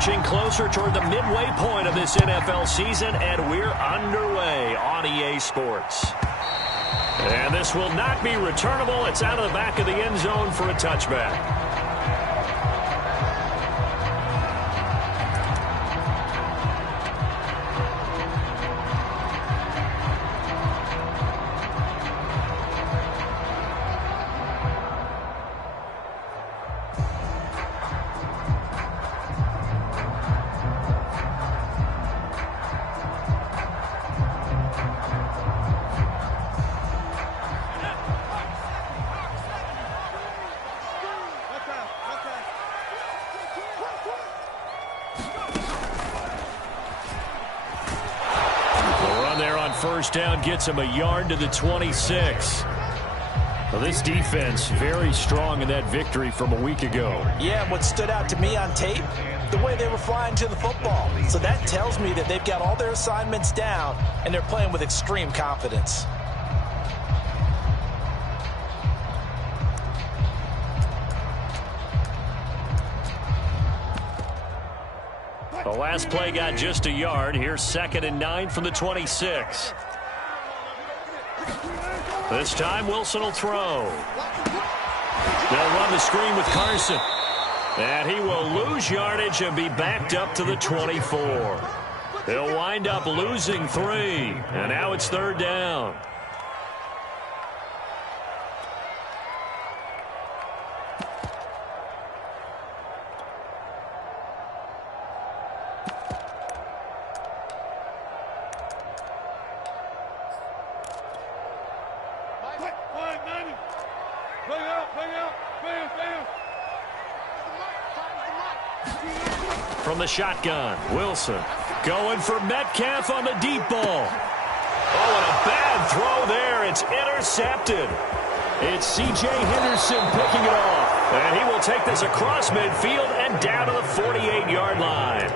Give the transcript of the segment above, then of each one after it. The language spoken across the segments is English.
Inching closer toward the midway point of this NFL season, and we're underway on EA Sports. And this will not be returnable. It's out of the back of the end zone for a touchback. First down gets him a yard to the 26. Well, this defense very strong in that victory from a week ago. Yeah, what stood out to me on tape, the way they were flying to the football. So that tells me that they've got all their assignments down, and they're playing with extreme confidence. The last play got just a yard. Here's 2nd and 9 from the 26. This time Wilson will throw. They'll run the screen with Carson. And he will lose yardage and be backed up to the 24. He'll wind up losing 3. And now it's 3rd down. From the shotgun, Wilson going for Metcalf on the deep ball. Oh, and a bad throw there. It's intercepted. It's C.J. Henderson picking it off. And he will take this across midfield and down to the 48-yard line.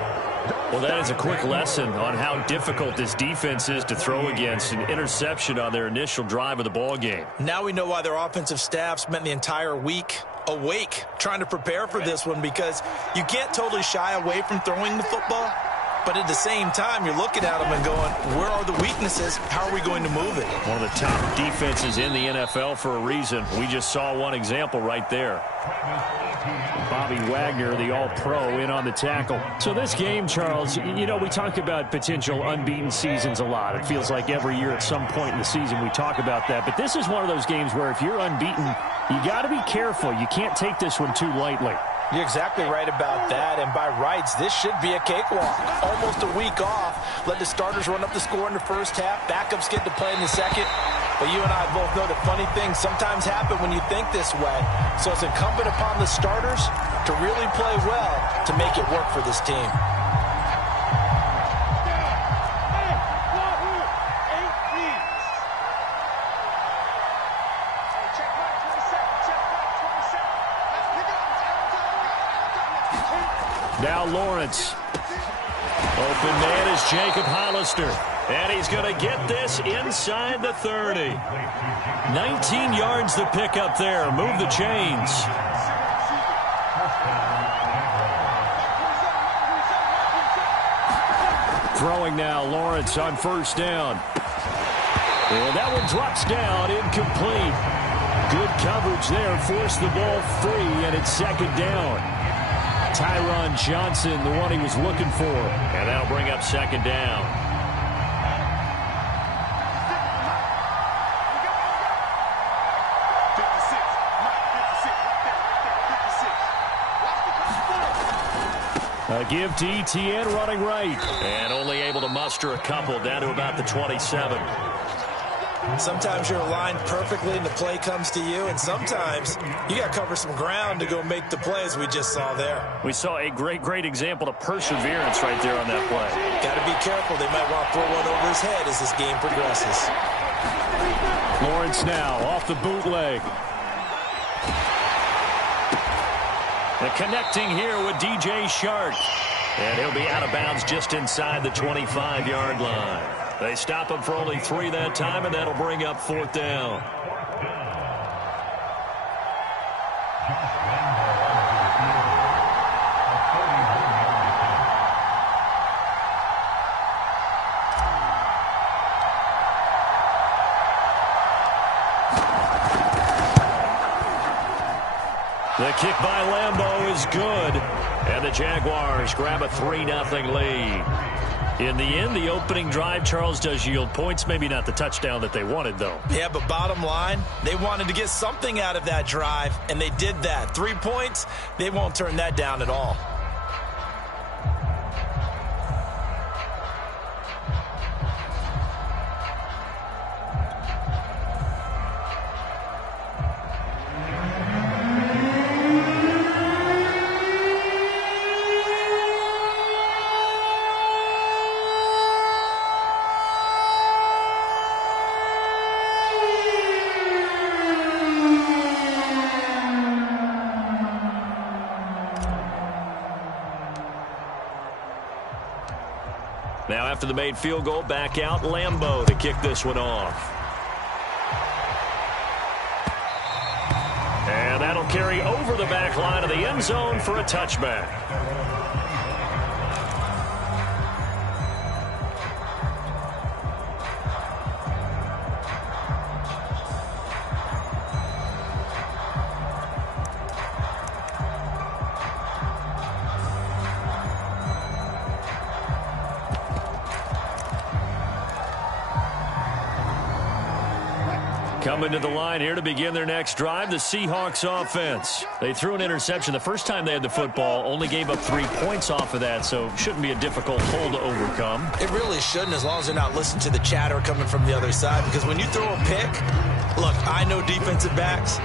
Well, that is a quick lesson on how difficult this defense is to throw against. An interception on their initial drive of the ball game. Now we know why their offensive staff spent the entire week awake trying to prepare for this one, because you can't totally shy away from throwing the football, but at the same time you're looking at them and going, where are the weaknesses? How are we going to move it? One of the top defenses in the NFL for a reason. We just saw one example right there. Bobby Wagner, the all-pro, in on the tackle. So this game, Charles, you know, we talk about potential unbeaten seasons a lot. It feels like every year at some point in the season we talk about that. But this is one of those games where if you're unbeaten, you got to be careful. You can't take this one too lightly. You're exactly right about that, and by rights, this should be a cakewalk. Almost a week off. Let the starters run up the score in the first half. Backups get to play in the second. But you and I both know that funny things sometimes happen when you think this way. So it's incumbent upon the starters to really play well to make it work for this team. Now Lawrence. Open man is Jacob Hollister. And he's going to get this inside the 30. 19 yards to pick up there. Move the chains. Throwing now, Lawrence on first down. And that one drops down, incomplete. Good coverage there, forced the ball free, and it's 2nd down. Tyron Johnson, the one he was looking for. And that'll bring up 2nd down. A give to Etienne running right. And only able to muster a couple down to about the 27. Sometimes you're aligned perfectly and the play comes to you, and sometimes you got to cover some ground to go make the plays we just saw there. We saw a great example of perseverance right there on that play. Got to be careful. They might want to throw one over his head as this game progresses. Lawrence now off the bootleg. The connecting here with DJ Shark. And he'll be out of bounds just inside the 25-yard line. They stop him for only 3 that time, and that'll bring up 4th down. The kick by Lambeau is good. And the Jaguars grab a 3-0 lead. In the end, the opening drive, Charles, does yield points. Maybe not the touchdown that they wanted, though. Yeah, but bottom line, they wanted to get something out of that drive, and they did that. 3 points, they won't turn that down at all. Now after the made field goal, back out Lambeau to kick this one off. And that'll carry over the back line of the end zone for a touchback. Coming to the line here to begin their next drive, the Seahawks offense. They threw an interception the first time they had the football, only gave up 3 points off of that, so shouldn't be a difficult hole to overcome. It really shouldn't, as long as they're not listening to the chatter coming from the other side, because when you throw a pick, look, I know defensive backs,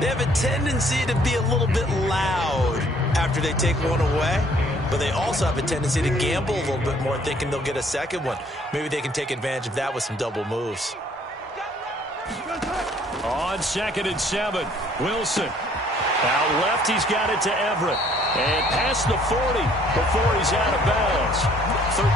they have a tendency to be a little bit loud after they take one away, but they also have a tendency to gamble a little bit more, thinking they'll get a second one. Maybe they can take advantage of that with some double moves. On 2nd and 7, Wilson. Out left, he's got it to Everett. And past the 40 before he's out of bounds.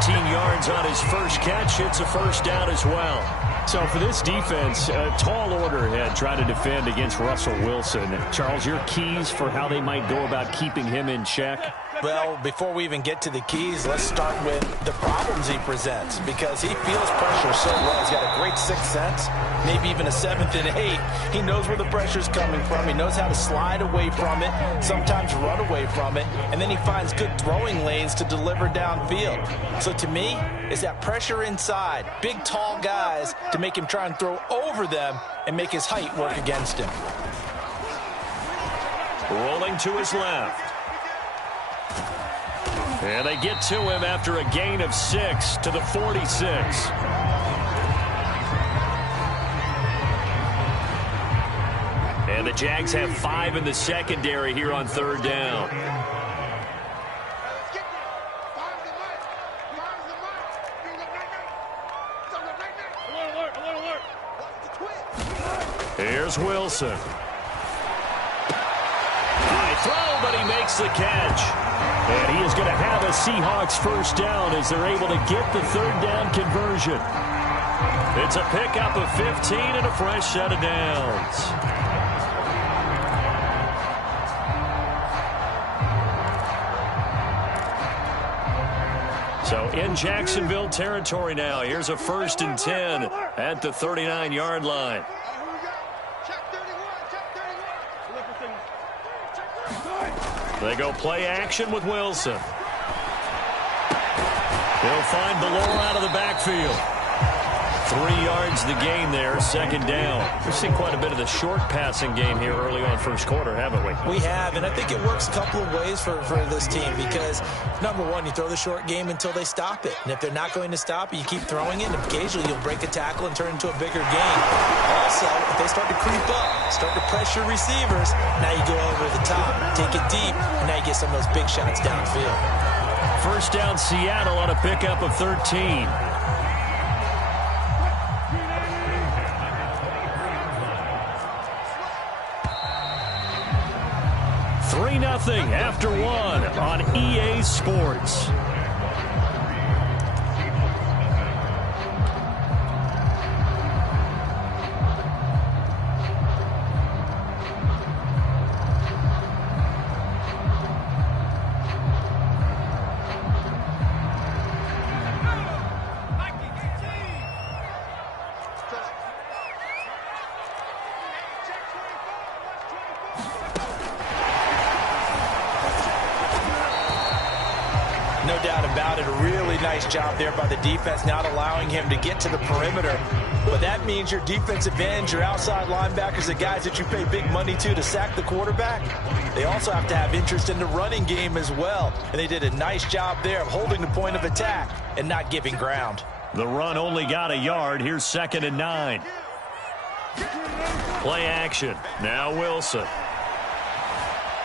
13 yards on his first catch. It's a first down as well. So for this defense, a tall order ahead trying to defend against Russell Wilson. Charles, your keys for how they might go about keeping him in check? Well, before we even get to the keys, let's start with the problems he presents, because he feels pressure so well. He's got a great sixth sense, maybe even a 7th and 8. He knows where the pressure's coming from. He knows how to slide away from it, sometimes run away from it, and then he finds good throwing lanes to deliver downfield. So to me, it's that pressure inside, big, tall guys to make him try and throw over them and make his height work against him. Rolling to his left. And they get to him after a gain of 6 to the 46. And the Jags have 5 in the secondary here on 3rd down. Here's Wilson. High throw, but he makes the catch. And he is going to have a Seahawks first down as they're able to get the 3rd down conversion. It's a pickup of 15 and a fresh set of downs. So in Jacksonville territory now, here's a 1st and 10 at the 39-yard line. They go play action with Wilson. He'll find Ballore out of the backfield. 3 yards the gain there, 2nd down. We've seen quite a bit of the short passing game here early on first quarter, haven't we? We have, and I think it works a couple of ways for this team because, number one, you throw the short game until they stop it. And if they're not going to stop it, you keep throwing it, and occasionally you'll break a tackle and turn it into a bigger game. Also, if they start to creep up, start to pressure receivers, now you go over the top, take it deep, and now you get some of those big shots downfield. First down, Seattle on a pickup of 13. 3-0 after 1 on EA Sports. about it. A really nice job there by the defense, not allowing him to get to the perimeter. But that means your defensive ends, your outside linebackers, the guys that you pay big money to sack the quarterback, they also have to have interest in the running game as well. And they did a nice job there of holding the point of attack and not giving ground. The run only got a yard. Here's 2nd and 9. Play action. Now Wilson.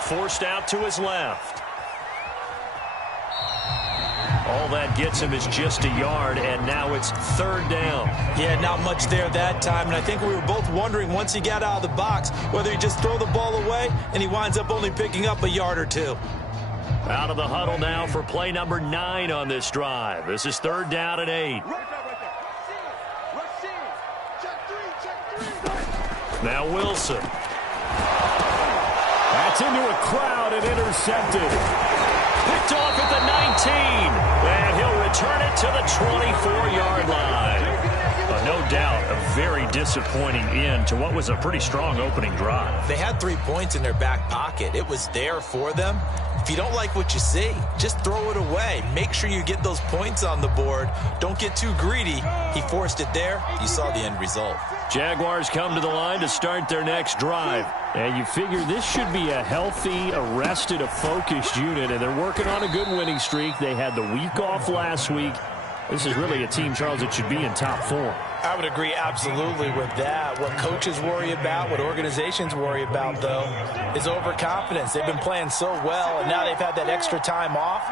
Forced out to his left. All that gets him is just a yard, and now it's 3rd down. Yeah, not much there that time, and I think we were both wondering once he got out of the box whether he just throw the ball away, and he winds up only picking up a yard or 2. Out of the huddle now for play number 9 on this drive. This is 3rd down and 8. Now Wilson. That's into a crowd and intercepted. Picked off at the 19. And he'll return it to the 24-yard line. No doubt a very disappointing end to what was a pretty strong opening drive. They had 3 points in their back pocket. It was there for them. If you don't like what you see, just throw it away. Make sure you get those points on the board. Don't get too greedy. He forced it there. You saw the end result. Jaguars come to the line to start their next drive. And you figure this should be a healthy, arrested, a focused unit. And they're working on a good winning streak. They had the week off last week. This is really a team, Charles, that should be in top form. I would agree absolutely with that. What coaches worry about, what organizations worry about, though, is overconfidence. They've been playing so well, and now they've had that extra time off.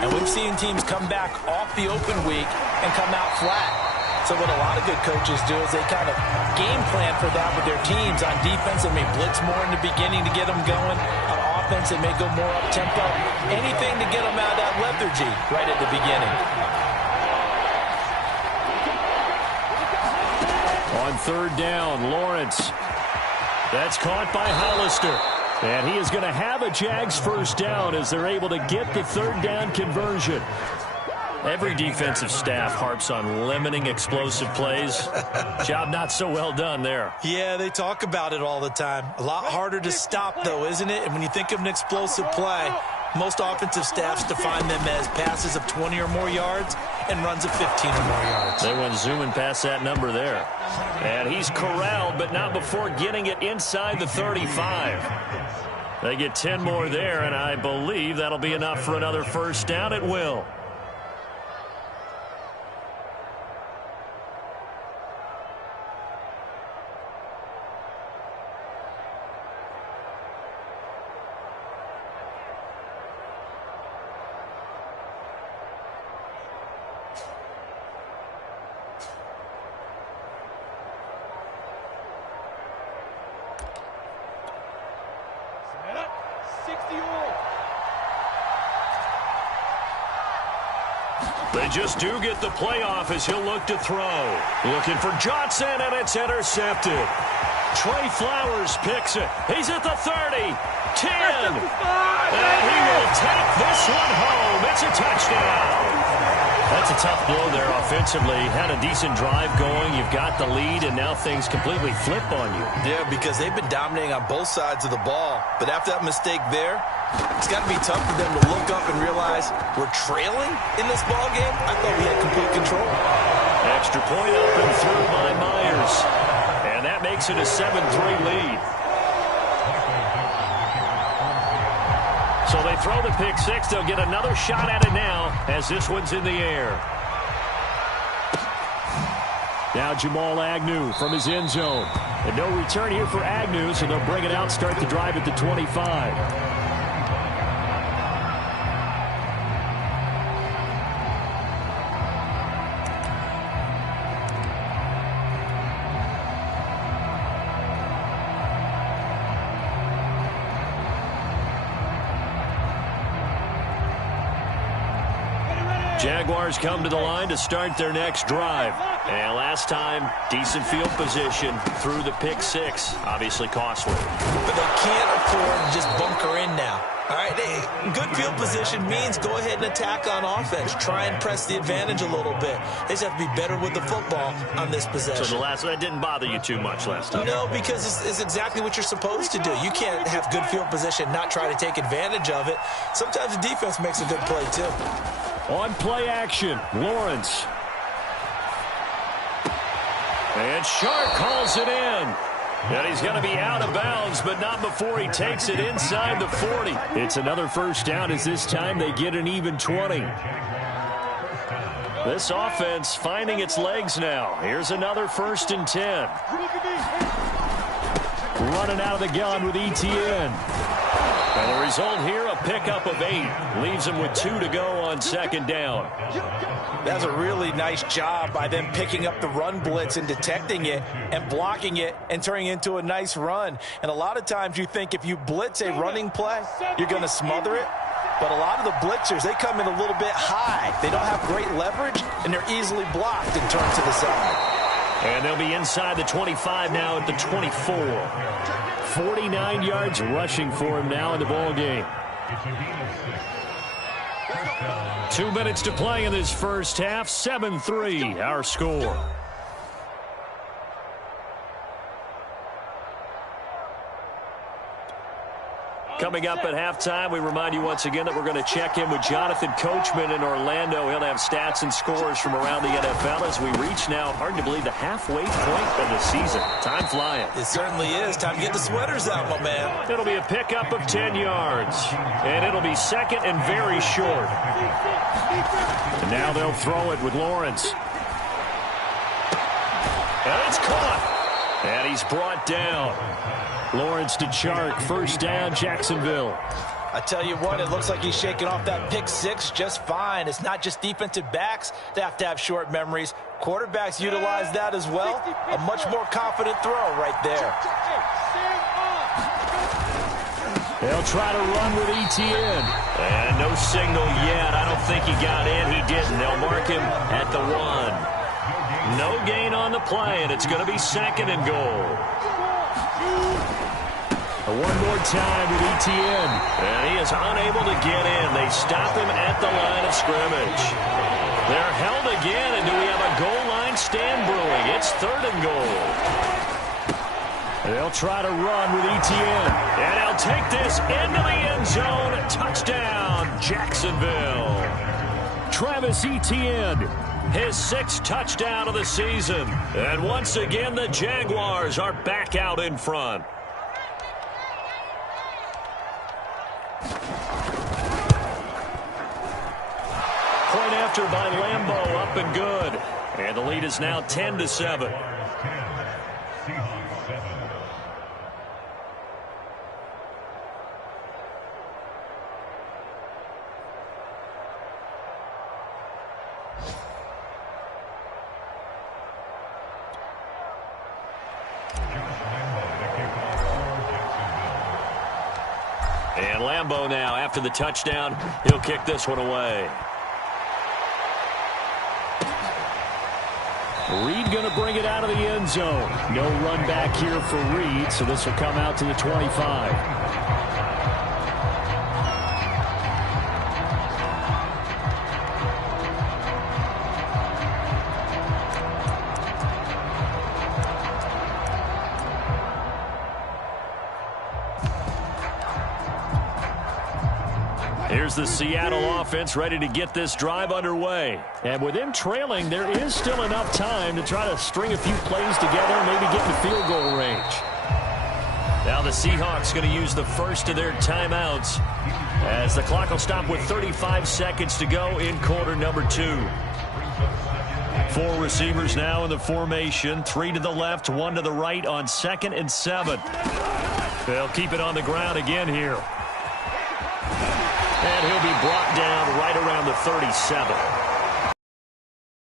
And we've seen teams come back off the open week and come out flat. So what a lot of good coaches do is they kind of game plan for that with their teams. On defense, they may blitz more in the beginning to get them going. On offense, they may go more up-tempo. Anything to get them out of that lethargy right at the beginning. On 3rd down, Lawrence. That's caught by Hollister. And he is going to have a Jags first down as they're able to get the 3rd down conversion. Every defensive staff harps on limiting explosive plays. Job not so well done there. Yeah, they talk about it all the time. A lot harder to stop, though, isn't it? And when you think of an explosive play, most offensive staffs define them as passes of 20 or more yards and runs of 15 or more yards. They went zooming past that number there. And he's corralled, but not before getting it inside the 35. They get 10 more there, and I believe that'll be enough for another first down at will. They just do get the playoff as he'll look to throw. Looking for Johnson, and it's intercepted. Trey Flowers picks it. He's at the 30, 10. And he will take this one home. It's a touchdown. That's a tough blow there offensively. Had a decent drive going. You've got the lead, and now things completely flip on you. Yeah, because they've been dominating on both sides of the ball. But after that mistake there, it's got to be tough for them to look up and realize we're trailing in this ball game. I thought we had complete control. Extra point up and through by Myers. And that makes it a 7-3 lead. So they throw the pick six. They'll get another shot at it now as this one's in the air. Now Jamal Agnew from his end zone. And no return here for Agnew, so they'll bring it out, start the drive at the 25. Jaguars come to the line to start their next drive. And last time, decent field position through the pick six. Obviously costly. But they can't afford to just bunker in now. All right, good field position means go ahead and attack on offense. Try and press the advantage a little bit. They just have to be better with the football on this possession. So that didn't bother you too much last time? No, because it's exactly what you're supposed to do. You can't have good field position, not try to take advantage of it. Sometimes the defense makes a good play, too. On play action, Lawrence. And Shark calls it in. And he's going to be out of bounds, but not before he takes it inside the 40. It's another first down as this time they get an even 20. This offense finding its legs now. Here's another 1st and 10. Running out of the gun with Etienne. And the result here, a pickup of 8. Leaves him with 2 to go on 2nd down. That's a really nice job by them picking up the run blitz and detecting it and blocking it and turning it into a nice run. And a lot of times you think if you blitz a running play, you're going to smother it. But a lot of the blitzers, they come in a little bit high. They don't have great leverage, and they're easily blocked and turned to the side. And they'll be inside the 25 now at the 24. 49 yards rushing for him now in the ball game. 2 minutes to play in this first half. 7-3 our score. Coming up at halftime, we remind you once again that we're going to check in with Jonathan Coachman in Orlando. He'll have stats and scores from around the NFL as we reach now, hard to believe, the halfway point of the season. Time flying. It certainly is. Time to get the sweaters out, my man. It'll be a pickup of 10 yards, and it'll be 2nd and very short. And now they'll throw it with Lawrence. And it's caught. And he's brought down. Lawrence to Chark, 1st down, Jacksonville. I tell you what, it looks like he's shaking off that pick 6 just fine. It's not just defensive backs that have to have short memories. Quarterbacks utilize that as well. A much more confident throw right there. They'll try to run with Etienne. And no signal yet. I don't think he got in. He didn't. They'll mark him at the 1. No gain on the play, and it's going to be 2nd and goal. One more time with Etienne. And he is unable to get in. They stop him at the line of scrimmage. They're held again, and do we have a goal line stand brewing? It's 3rd and goal. They'll try to run with Etienne. And he'll take this into the end zone. Touchdown, Jacksonville. Travis Etienne, his 6th touchdown of the season. And once again, the Jaguars are back out in front. Point after by Lambeau, up and good. And the lead is now 10-7. And Lambeau now, after the touchdown, he'll kick this one away. Reed going to bring it out of the end zone. No run back here for Reed, so this will come out to the 25. Here's the Seattle offense ready to get this drive underway. And with them trailing, there is still enough time to try to string a few plays together and maybe get in field goal range. Now the Seahawks going to use the first of their timeouts as the clock will stop with 35 seconds to go in quarter number 2. 4 receivers now in the formation. 3 to the left, 1 to the right on 2nd and 7. They'll keep it on the ground again here. And he'll be brought down right around the 37.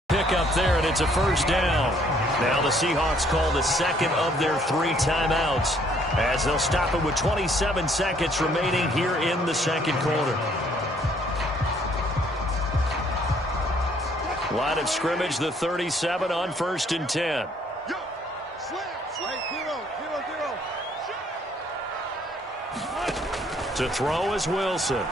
Pick up there, and it's a 1st down. Now the Seahawks call the 2nd of their 3 timeouts as they'll stop it with 27 seconds remaining here in the 2nd quarter. Line of scrimmage, the 37 on 1st and 10. To throw is Wilson.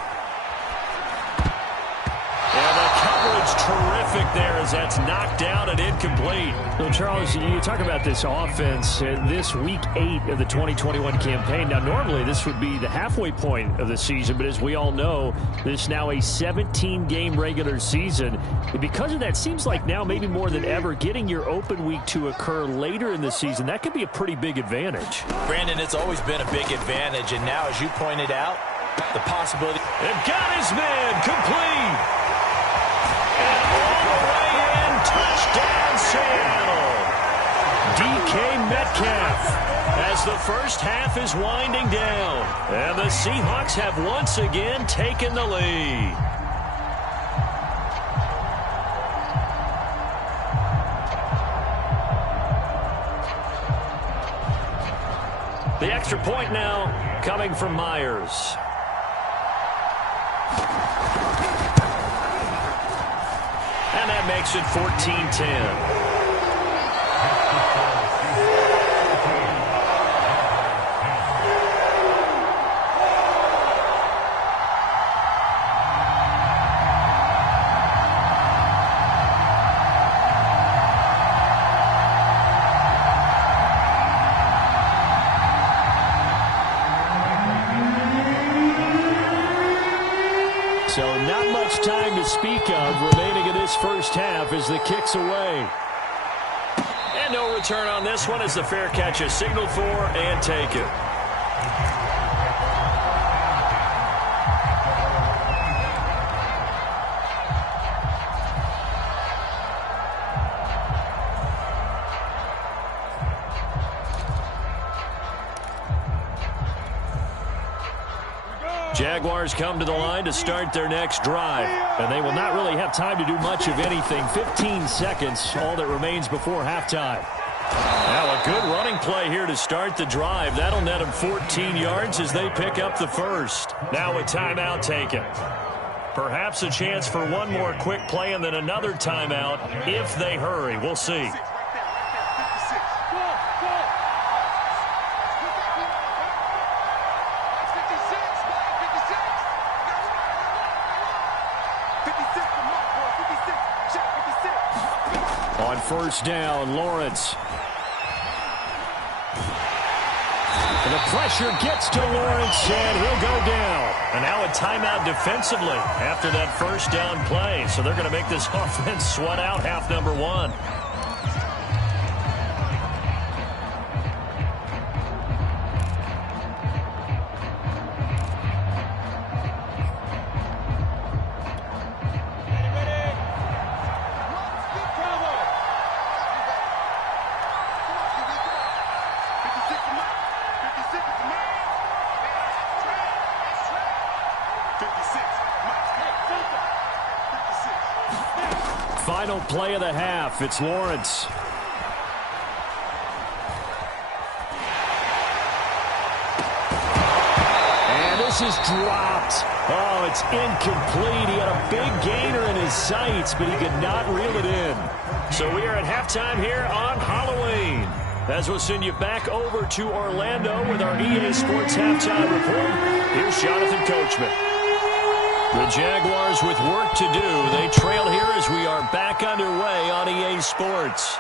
And the coverage It's terrific there as that's knocked down and incomplete. So, Charles, you talk about this offense this week 8 of the 2021 campaign. Now, normally this would be the halfway point of the season, but as we all know, this is now a 17-game regular season. And because of that, seems like now maybe more than ever, getting your open week to occur later in the season, that could be a pretty big advantage. Brandon, it's always been a big advantage, and now, as you pointed out, the possibility. They've got his man complete. And all the way in, touchdown Seattle. DK Metcalf as the first half is winding down. And the Seahawks have once again taken the lead. The extra point now coming from Myers. And that makes it 14-10. So not much time to speak of remaining in this first half as the kick's away. And no return on this one as the fair catch is signaled for and taken. Jaguars come to the line to start their next drive. And they will not really have time to do much of anything. 15 seconds, all that remains before halftime. Now a good running play here to start the drive. That'll net them 14 yards as they pick up the first. Now a timeout taken. Perhaps a chance for one more quick play and then another timeout if they hurry. We'll see. On first down, Lawrence. And the pressure gets to Lawrence, and he'll go down. And now a timeout defensively after that first down play. So they're going to make this offense sweat out half number one. Final play of the half. It's Lawrence. And this is dropped. Oh, it's incomplete. He had a big gainer in his sights, but he could not reel it in. So we are at halftime here on Halloween. As we'll send you back over to Orlando with our EA Sports Halftime Report. Here's Jonathan Coachman. The Jaguars with work to do. They trail here as we are back underway on EA Sports.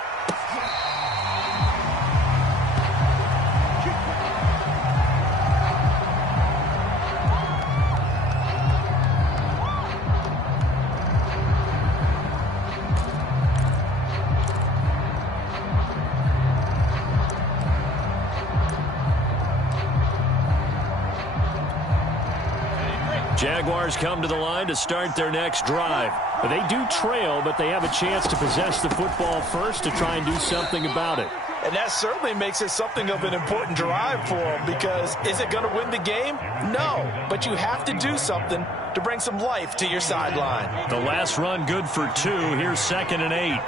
Jaguars come to the line to start their next drive. They do trail, but they have a chance to possess the football first to try and do something about it. And that certainly makes it something of an important drive for them, because is it going to win the game? No, but you have to do something to bring some life to your sideline. The last run good for 2. Here's 2nd and 8.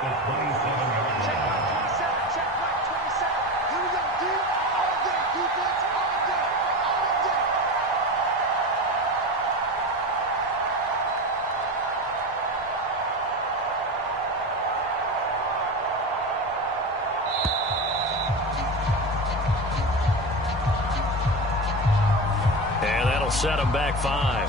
Set him back 5.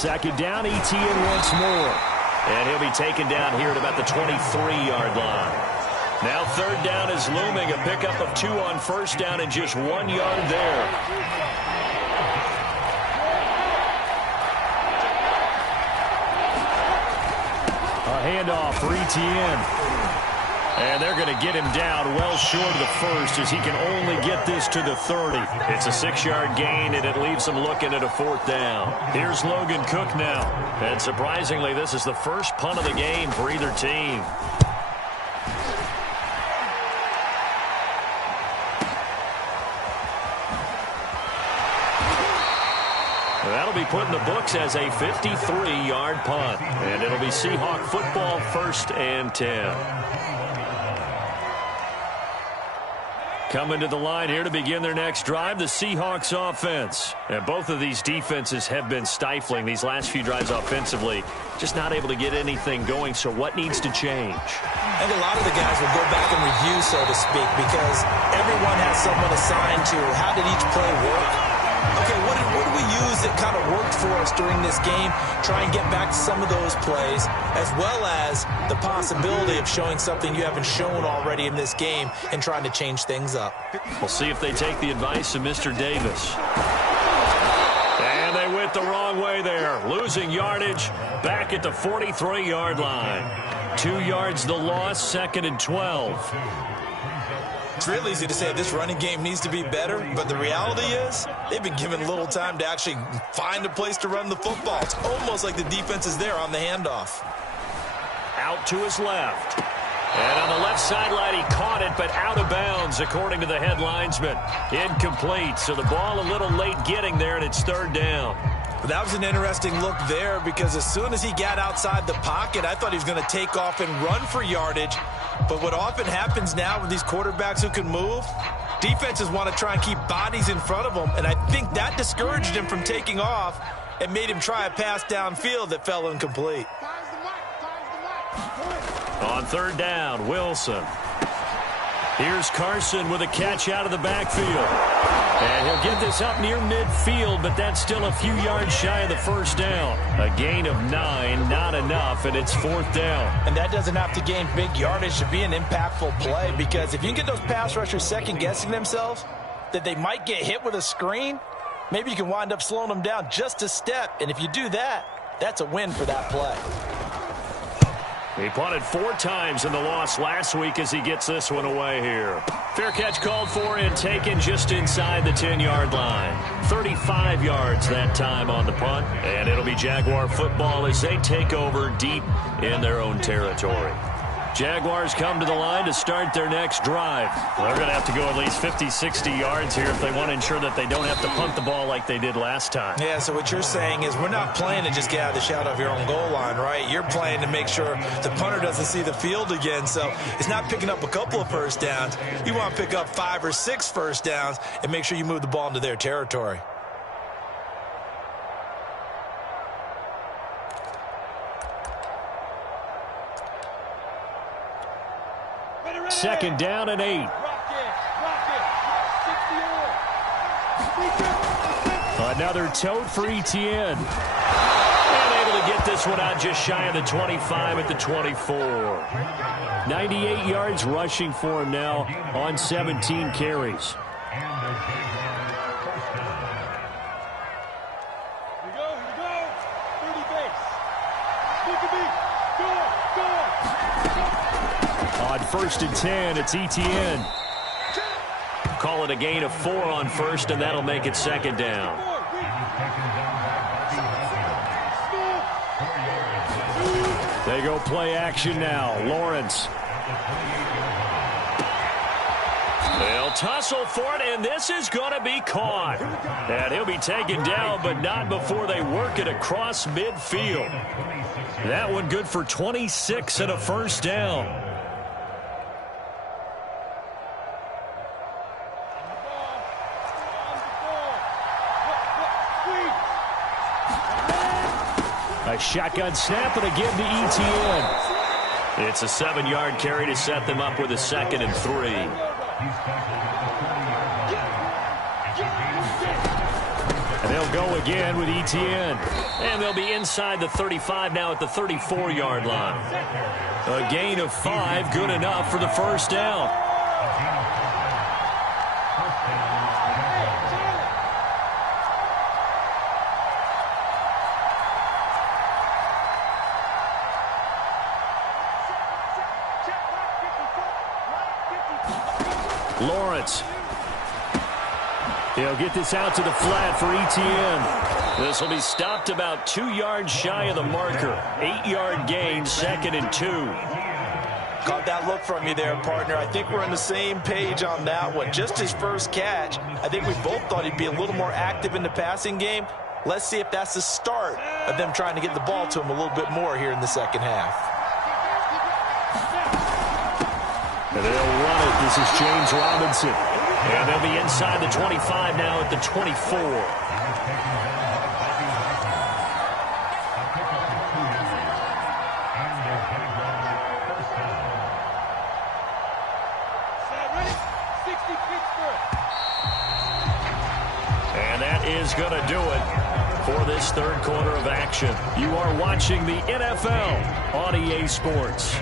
Second down, Etienne once more. And he'll be taken down here at about the 23-yard line. Now third down is looming. A pickup of 2 on first down and just 1 yard there. A handoff for Etienne. And they're going to get him down well short of the first as he can only get this to the 30. It's a 6-yard gain, and it leaves them looking at a 4th down. Here's Logan Cook now. And surprisingly, this is the first punt of the game for either team. That'll be put in the books as a 53-yard punt. And it'll be Seahawk football, 1st and 10. Coming to the line here to begin their next drive, the Seahawks offense. And both of these defenses have been stifling these last few drives offensively. Just not able to get anything going, so what needs to change? I think a lot of the guys will go back and review, so to speak, because everyone has someone assigned to how did each play work. Okay, what did we use that kind of worked for us during this game? Try and get back to some of those plays, as well as the possibility of showing something you haven't shown already in this game and trying to change things up. We'll see if they take the advice of Mr. Davis. And they went the wrong way there. Losing yardage back at the 43-yard line. 2 yards the loss, 2nd and 12. It's real easy to say this running game needs to be better, but the reality is they've been given little time to actually find a place to run the football. It's almost like the defense is there on the handoff. Out to his left. And on the left sideline, he caught it, but out of bounds, according to the head linesman. Incomplete, so the ball a little late getting there, and it's 3rd down. That was an interesting look there because as soon as he got outside the pocket, I thought he was going to take off and run for yardage. But what often happens now with these quarterbacks who can move, defenses want to try and keep bodies in front of them, and I think that discouraged him from taking off and made him try a pass downfield that fell incomplete. On 3rd down, Wilson. Here's Carson with a catch out of the backfield. And he'll get this up near midfield, but that's still a few yards shy of the 1st down. A gain of 9, not enough, and it's 4th down. And that doesn't have to gain big yardage to be an impactful play, because if you can get those pass rushers second-guessing themselves, that they might get hit with a screen, maybe you can wind up slowing them down just a step. And if you do that, that's a win for that play. He punted 4 times in the loss last week as he gets this one away here. Fair catch called for and taken just inside the 10-yard line. 35 yards that time on the punt, and it'll be Jaguar football as they take over deep in their own territory. Jaguars come to the line to start their next drive. They're going to have to go at least 50, 60 yards here if they want to ensure that they don't have to punt the ball like they did last time. Yeah, so what you're saying is we're not playing to just get out of the shadow of your own goal line, right? You're playing to make sure the punter doesn't see the field again. So it's not picking up a couple of first downs. You want to pick up 5 or 6 first downs and make sure you move the ball into their territory. Second down and 8. Another tote for Etienne. And able to get this one out just shy of the 25 at the 24. 98 yards rushing for him now on 17 carries. On 1st and 10, it's Etienne. Call it a gain of 4 on 1st, and that'll make it 2nd down. They go play action now. Lawrence. They'll tussle for it, and this is going to be caught. And he'll be taken down, but not before they work it across midfield. That one good for 26 and a 1st down. A shotgun snap and again to Etienne. It's a 7-yard carry to set them up with a 2nd and 3. They'll go again with Etienne. And they'll be inside the 35 now at the 34-yard line. A gain of 5, good enough for the first down. Lawrence. He'll get this out to the flat for Etienne. This will be stopped about 2 yards shy of the marker. 8-yard gain, 2nd and 2. Caught that look from you there, partner. I think we're on the same page on that one. Just his first catch. I think we both thought he'd be a little more active in the passing game. Let's see if that's the start of them trying to get the ball to him a little bit more here in the second half. And they'll run it. This is James Robinson. And they'll be inside the 25 now at the 24. And that is going to do it for this third quarter of action. You are watching the NFL on EA Sports.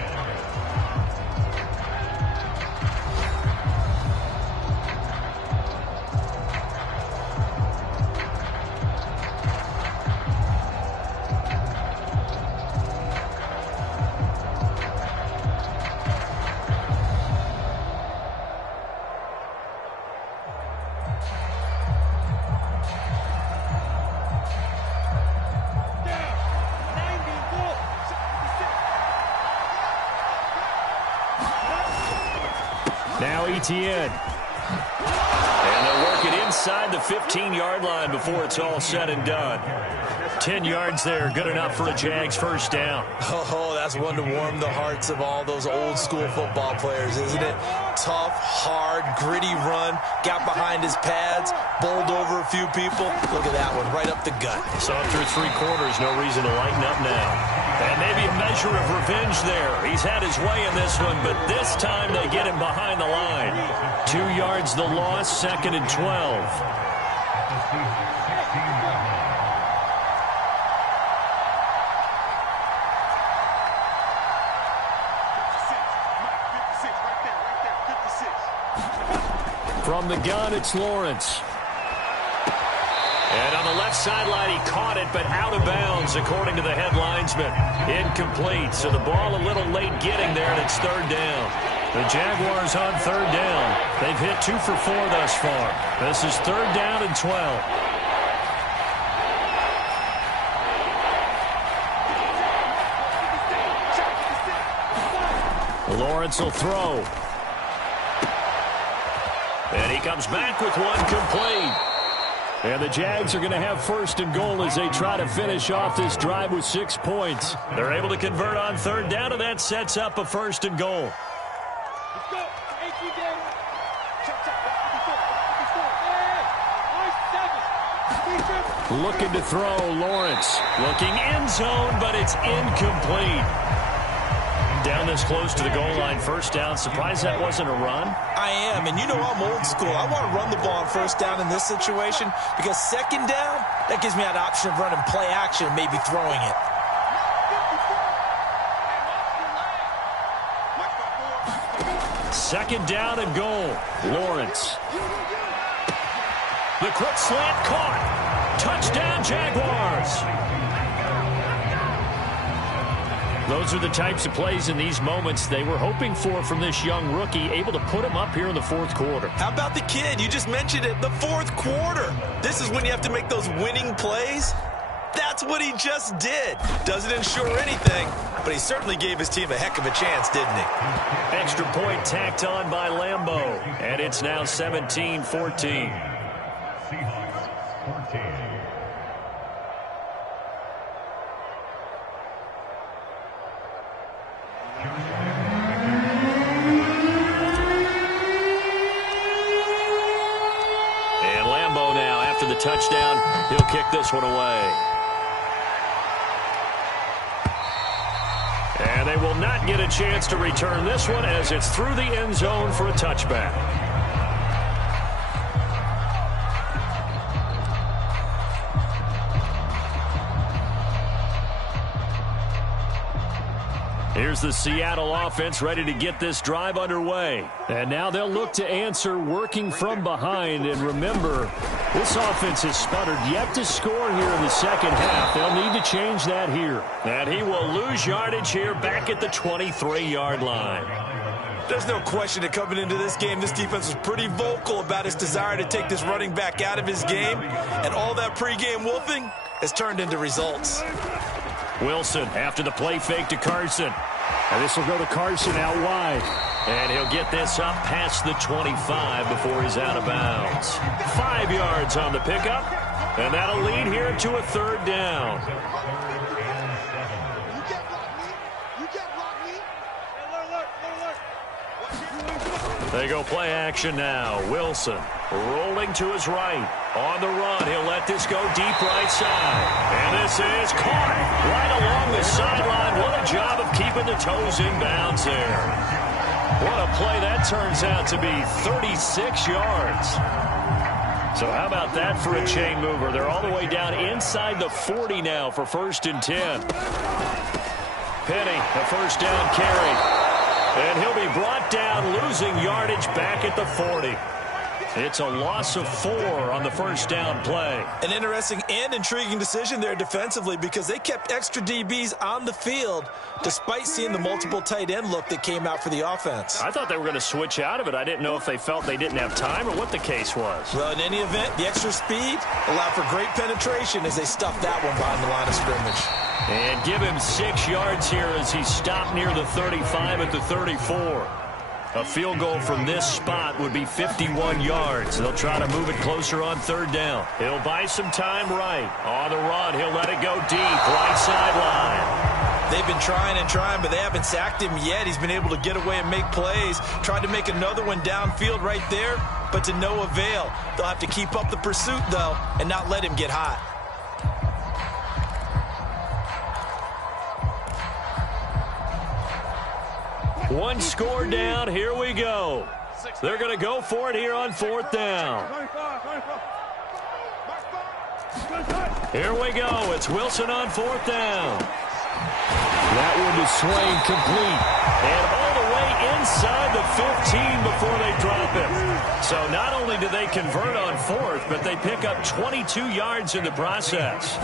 Now Etienne. And they'll work it inside the 15-yard line before it's all said and done. 10 yards there, good enough for a Jags first down. Oh, that's one to warm the hearts of all those old-school football players, isn't it? Tough, hard, gritty run, got behind his pads, bowled over a few people. Look at that one, right up the gut. So after 3 quarters, no reason to lighten up now. And maybe a measure of revenge there. He's had his way in this one, but this time they get him behind the line. 2 yards the loss, 2nd and 12. From the gun, it's Lawrence. And on the left sideline, he caught it, but out of bounds, according to the head linesman. Incomplete, so the ball a little late getting there, and it's third down. The Jaguars on third down. They've hit 2 for 4 thus far. This is third down and 12. Lawrence will throw. And he comes back with one complete. And the Jags are going to have first and goal as they try to finish off this drive with 6 points. They're able to convert on third down, and that sets up a first and goal. Looking to throw, Lawrence. Looking end zone, but it's incomplete. Down this close to the goal line, first down. Surprised that wasn't a run? I am, and you know I'm old school. I want to run the ball on first down in this situation because second down, that gives me an option of running play action and maybe throwing it. Second down and goal. Lawrence. The quick slant caught. Touchdown, Jaguars. Those are the types of plays in these moments they were hoping for from this young rookie, able to put him up here in the fourth quarter. How about the kid? You just mentioned it, the fourth quarter. This is when you have to make those winning plays. That's what he just did. Doesn't ensure anything, but he certainly gave his team a heck of a chance, didn't he? Extra point tacked on by Lambo, and it's now 17-14. Touchdown. He'll kick this one away. And they will not get a chance to return this one as it's through the end zone for a touchback. Here's the Seattle offense ready to get this drive underway. And now they'll look to answer working from behind. And remember, this offense has sputtered yet to score here in the second half. They'll need to change that here. And he will lose yardage here back at the 23-yard line. There's no question that coming into this game, this defense was pretty vocal about its desire to take this running back out of his game. And all that pregame wolfing has turned into results. Wilson after the play fake to Carson. And this will go to Carson out wide. And he'll get this up past the 25 before he's out of bounds. 5 yards on the pickup. And that'll lead here to a third down. They go play action now. Wilson rolling to his right. On the run, he'll let this go deep right side. And this is caught right along the sideline. What a job of keeping the toes in bounds there. What a play that turns out to be, 36 yards. So how about that for a chain mover? They're all the way down inside the 40 now for 1st and 10. Penny, the first down carry. And he'll be brought down, losing yardage back at the 40. It's a loss of 4 on the first down play. An interesting and intriguing decision there defensively because they kept extra DBs on the field despite seeing the multiple tight end look that came out for the offense. I thought they were going to switch out of it. I didn't know if they felt they didn't have time or what the case was. Well, in any event, the extra speed allowed for great penetration as they stuffed that one behind the line of scrimmage. And give him 6 yards here as he stopped near the 35 at the 34. A field goal from this spot would be 51 yards. They'll try to move it closer on third down. He'll buy some time right. On the run, he'll let it go deep, right sideline. They've been trying and trying, but they haven't sacked him yet. He's been able to get away and make plays. Tried to make another one downfield right there, but to no avail. They'll have to keep up the pursuit, though, and not let him get hot. One score down. Here we go. They're going to go for it here on 4th down. Here we go. It's Wilson on 4th down. That one is swaying complete. And all the way inside the 15 before they drop it. So not only do they convert on 4th, but they pick up 22 yards in the process.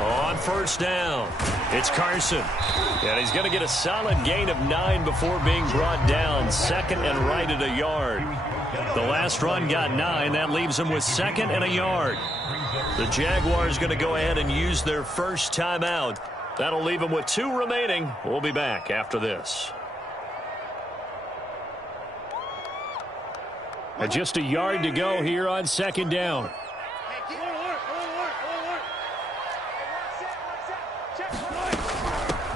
On 1st down, it's Carson. And he's going to get a solid gain of 9 before being brought down. 2nd and right at a yard. The last run got 9. That leaves him with 2nd and a yard. The Jaguars going to go ahead and use their first timeout. That'll leave them with 2 remaining. We'll be back after this. And just a yard to go here on 2nd down.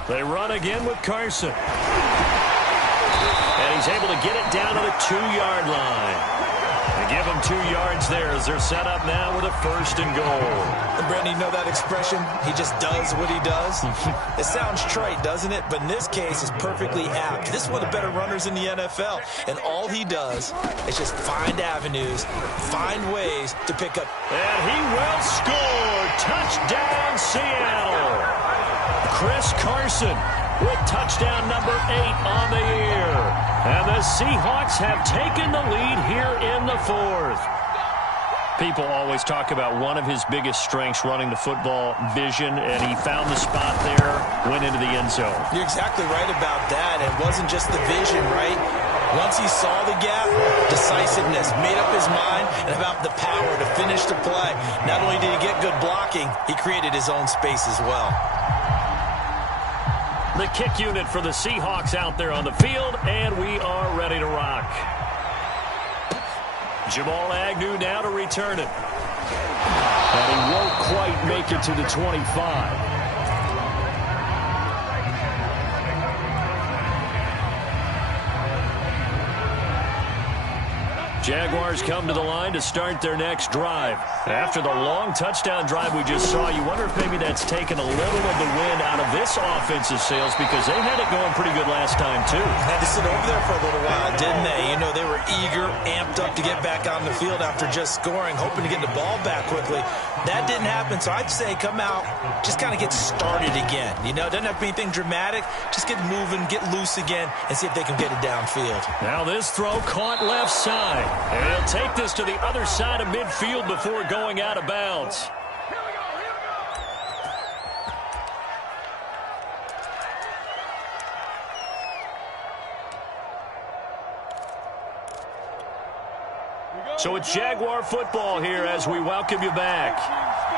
They run again with Carson. And he's able to get it down to the 2-yard line. They give him 2 yards there as they're set up now with a 1st and goal. And Brandon, you know that expression? He just does what he does. It sounds trite, doesn't it? But in this case, it's perfectly apt. This is one of the better runners in the NFL. And all he does is just find avenues, find ways to pick up. And he will score. Touchdown, Seattle. Chris Carson with touchdown number 8 on the year. And the Seahawks have taken the lead here in the 4th. People always talk about one of his biggest strengths, running the football, vision, and he found the spot there, went into the end zone. You're exactly right about that. It wasn't just the vision, right? Once he saw the gap, decisiveness, made up his mind, and about the power to finish the play. Not only did he get good blocking, he created his own space as well. The kick unit for the Seahawks out there on the field, and we are ready to rock. Jamal Agnew now to return it. And he won't quite make it to the 25. Jaguars come to the line to start their next drive. After the long touchdown drive we just saw, you wonder if maybe that's taken a little of the wind out of this offensive sails because they had it going pretty good last time, too. Had to sit over there for a little while, didn't they? You know, they were eager, amped up to get back out on the field after just scoring, hoping to get the ball back quickly. That didn't happen, so I'd say come out, just kind of get started again. You know, it doesn't have to be anything dramatic. Just get moving, get loose again, and see if they can get it downfield. Now this throw caught left side. And he'll take this to the other side of midfield before going out of bounds. So it's Jaguar football here as we welcome you back.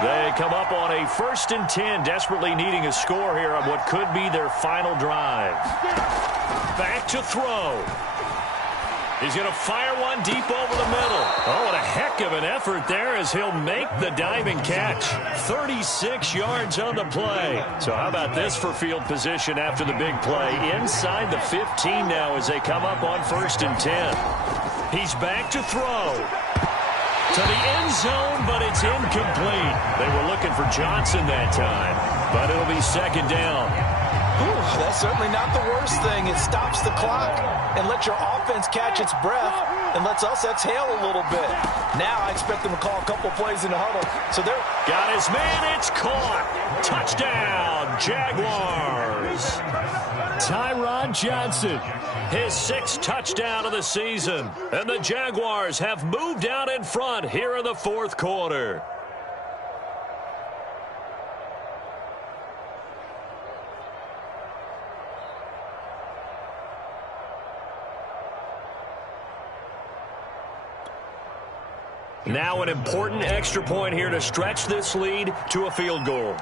They come up on a 1st and 10, desperately needing a score here on what could be their final drive. Back to throw. He's going to fire one deep over the middle. Oh, what a heck of an effort there as he'll make the diving catch. 36 yards on the play. So how about this for field position after the big play? Inside the 15 now as they come up on 1st and 10. He's back to throw. To the end zone, but it's incomplete. They were looking for Johnson that time, but it'll be 2nd down. Whew, that's certainly not the worst thing. It stops the clock and lets your offense catch its breath and lets us exhale a little bit. Now I expect them to call a couple plays in the huddle. So they're got his man. It's caught. Touchdown, Jaguars. Tyron Johnson, his 6th touchdown of the season. And the Jaguars have moved out in front here in the 4th quarter. Now an important extra point here to stretch this lead to a field goal.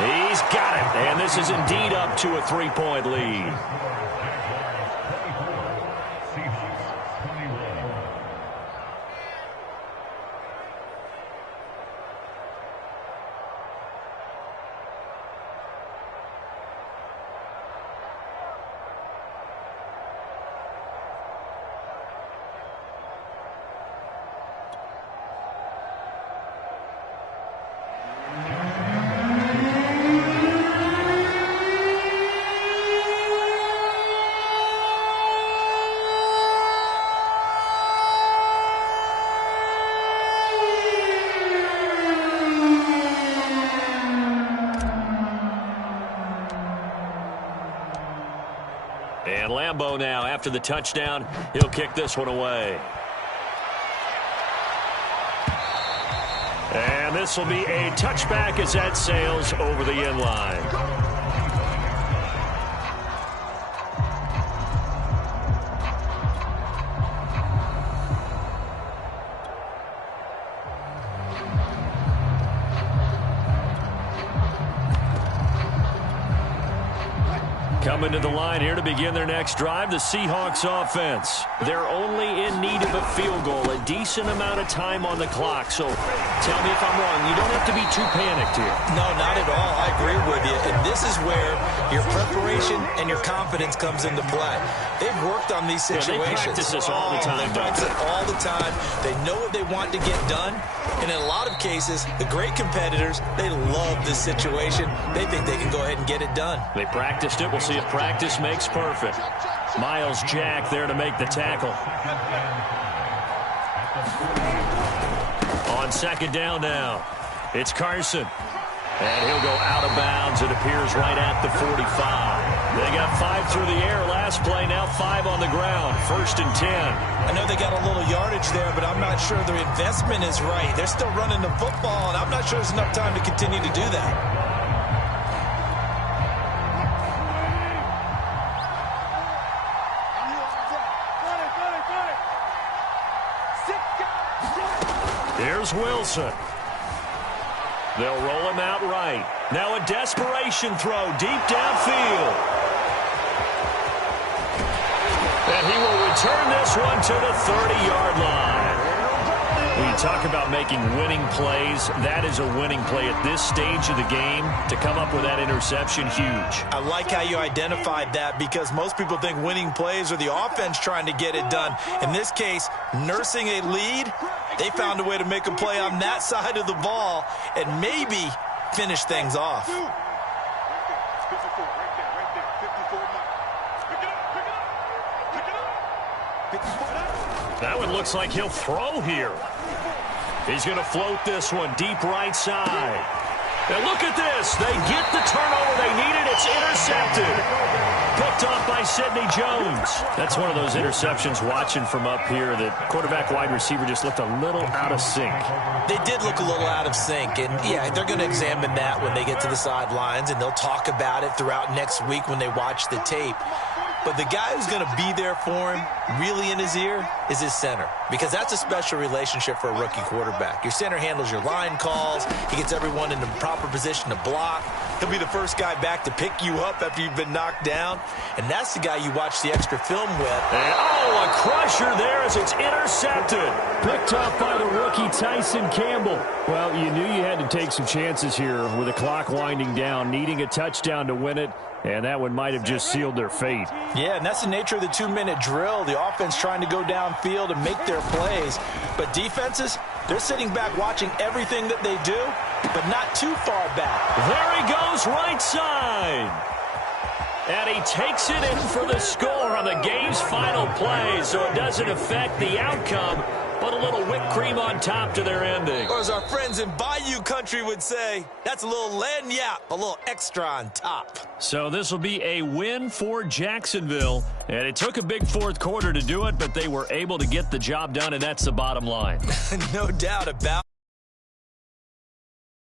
He's got it, and this is indeed up to a 3-point lead. And Lambeau now, after the touchdown, he'll kick this one away. And this will be a touchback as that sails over the end line. Coming to the line here to begin their next drive, the Seahawks offense. They're only in need of a field goal, a decent amount of time on the clock. So tell me if I'm wrong. You don't have to be too panicked here. No, not at all. I agree with you. And this is where your preparation and your confidence comes into play. They've worked on these situations. Yeah, they practice this all the time. They practice it all the time. They know what they want to get done. And in a lot of cases, the great competitors, they love this situation. They think they can go ahead and get it done. They practiced it. We'll see if practice makes perfect. Myles Jack there to make the tackle. On 2nd down now, it's Carson. And he'll go out of bounds, it appears, right at the 45. They got 5 through the air last play, now 5 on the ground. 1st and 10. I know they got a little yardage there, but I'm not sure their investment is right. They're still running the football, and I'm not sure there's enough time to continue to do that. Here's Wilson. They'll roll him out right. Now a desperation throw deep downfield. And he will return this one to the 30-yard line. When you talk about making winning plays, that is a winning play at this stage of the game. To come up with that interception, huge. I like how you identified that because most people think winning plays are the offense trying to get it done. In this case, nursing a lead, they found a way to make a play on that side of the ball and maybe finish things off. That one looks like he'll throw here. He's going to float this one deep right side. And look at this. They get the turnover they needed. It's intercepted. Picked off by Sidney Jones. That's one of those interceptions watching from up here that quarterback wide receiver just looked a little out of sync. They did look a little out of sync. And, yeah, they're going to examine that when they get to the sidelines, and they'll talk about it throughout next week when they watch the tape. But the guy who's going to be there for him, really in his ear, is his center. Because that's a special relationship for a rookie quarterback. Your center handles your line calls. He gets everyone in the proper position to block. He'll be the first guy back to pick you up after you've been knocked down. And that's the guy you watch the extra film with. And, oh, a crusher there as it's intercepted. Picked off by the rookie Tyson Campbell. Well, you knew you had to take some chances here with the clock winding down, needing a touchdown to win it. And that one might have just sealed their fate. Yeah, and that's the nature of the 2-minute drill. The offense trying to go downfield and make their plays. But defenses, they're sitting back watching everything that they do, but not too far back. There he goes, right side. And he takes it in for the score on the game's final play, so it doesn't affect the outcome, but a little whipped cream on top to their ending. Or as our friends in Bayou Country would say, that's a little lagniappe, a little extra on top. So this will be a win for Jacksonville, and it took a big fourth quarter to do it, but they were able to get the job done, and that's the bottom line. No doubt about it.